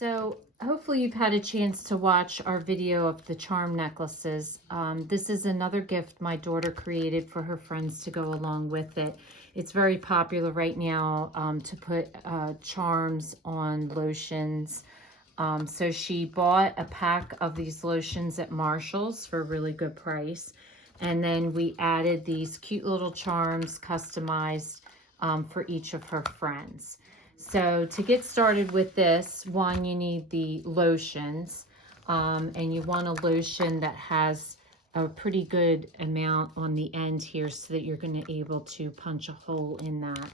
So hopefully you've had a chance to watch our video of the charm necklaces. This is another gift my daughter created for her friends to go along with it. It's very popular right now to put charms on lotions. So she bought a pack of these lotions at Marshall's for a really good price. And then we added these cute little charms customized for each of her friends. So to get started with this, one, you need the lotions, and you want a lotion that has a pretty good amount on the end here so that you're going to be able to punch a hole in that.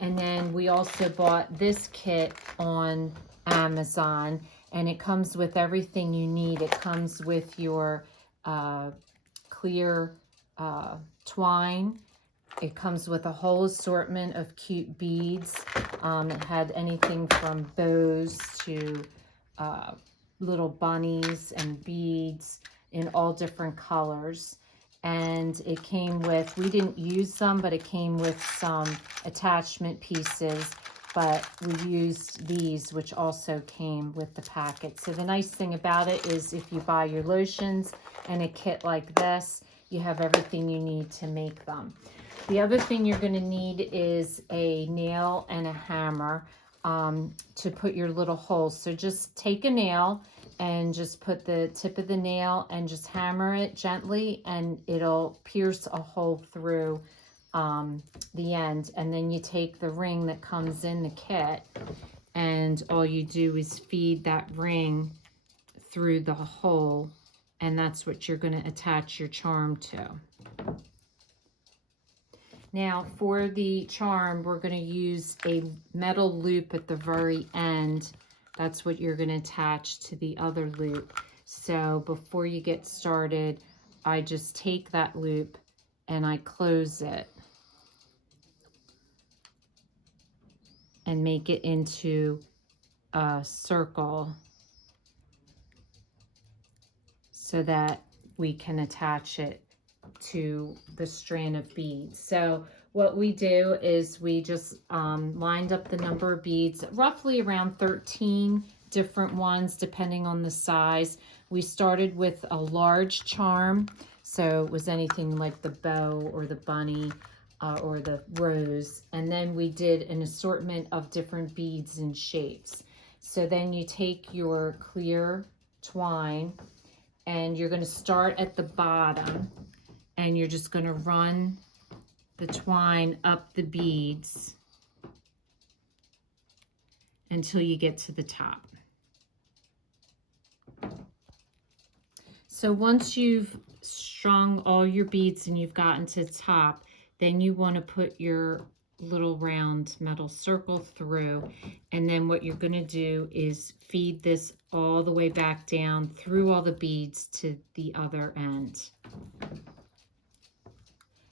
And then we also bought this kit on Amazon, and it comes with everything you need. It comes with your clear twine. It comes with a whole assortment of cute beads. It had anything from bows to little bunnies and beads in all different colors. And it came with, we didn't use them, but it came with some attachment pieces, but we used these, which also came with the packet. So the nice thing about it is if you buy your lotions in a kit like this, you have everything you need to make them. The other thing you're going to need is a nail and a hammer to put your little holes. So just take a nail and just put the tip of the nail and just hammer it gently, and it'll pierce a hole through the end. And then you take the ring that comes in the kit, and all you do is feed that ring through the hole, and that's what you're going to attach your charm to. Now for the charm, we're going to use a metal loop at the very end. That's what you're going to attach to the other loop. So before you get started, I just take that loop and I close it and make it into a circle so that we can attach it to the strand of beads. So what we do is we just lined up the number of beads, roughly around 13 different ones depending on the size. We started with a large charm, so it was anything like the bow or the bunny or the rose, and then we did an assortment of different beads and shapes. So then you take your clear twine and you're going to start at the bottom, and you're just going to run the twine up the beads until you get to the top. So once you've strung all your beads and you've gotten to the top, then you want to put your little round metal circle through, and then what you're going to do is feed this all the way back down through all the beads to the other end.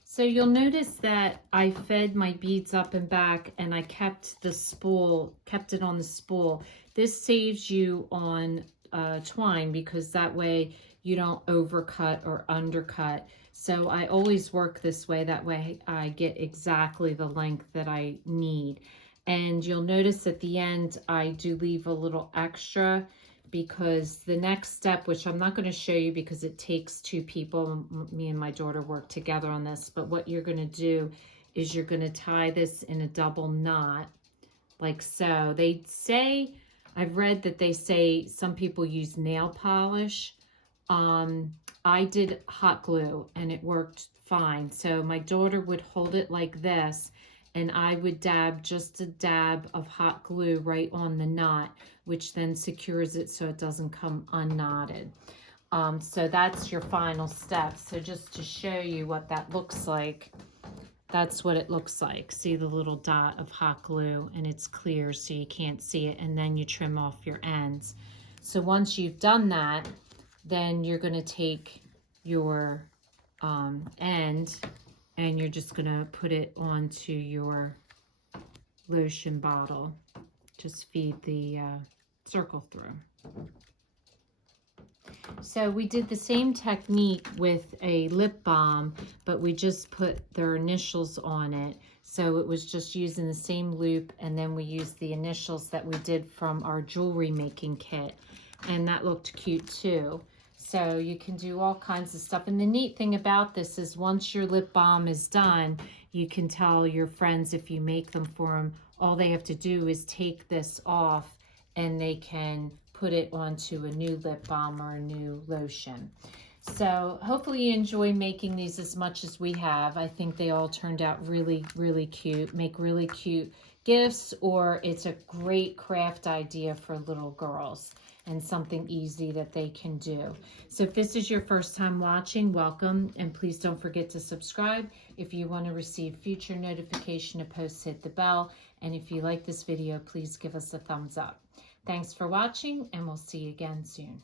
So you'll notice that I fed my beads up and back, and I kept it on the spool. This saves you on twine, because that way you don't overcut or undercut. So I always work this way. That way I get exactly the length that I need. And you'll notice at the end, I do leave a little extra, because the next step, which I'm not going to show you because it takes two people, me and my daughter work together on this, but what you're going to do is you're going to tie this in a double knot like so. They say, I've read that they say some people use nail polish. I did hot glue and it worked fine. So my daughter would hold it like this, and I would dab just a dab of hot glue right on the knot, which then secures it so it doesn't come unknotted. So that's your final step. So just to show you what that looks like, that's what it looks like. See the little dot of hot glue, and it's clear so you can't see it, and then you trim off your ends. So once you've done that, then you're going to take your end, and you're just going to put it onto your lotion bottle. Just feed the circle through. So we did the same technique with a lip balm, but we just put their initials on it. So it was just using the same loop, and then we used the initials that we did from our jewelry making kit. And that looked cute too. So you can do all kinds of stuff. And the neat thing about this is once your lip balm is done, you can tell your friends if you make them for them, all they have to do is take this off and they can put it onto a new lip balm or a new lotion. So hopefully you enjoy making these as much as we have. I think they all turned out really, really cute. Make really cute gifts, or it's a great craft idea for little girls and something easy that they can do. So if this is your first time watching, welcome, and please don't forget to subscribe. If you want to receive future notification of posts, hit the bell. And if you like this video, please give us a thumbs up. Thanks for watching, and we'll see you again soon.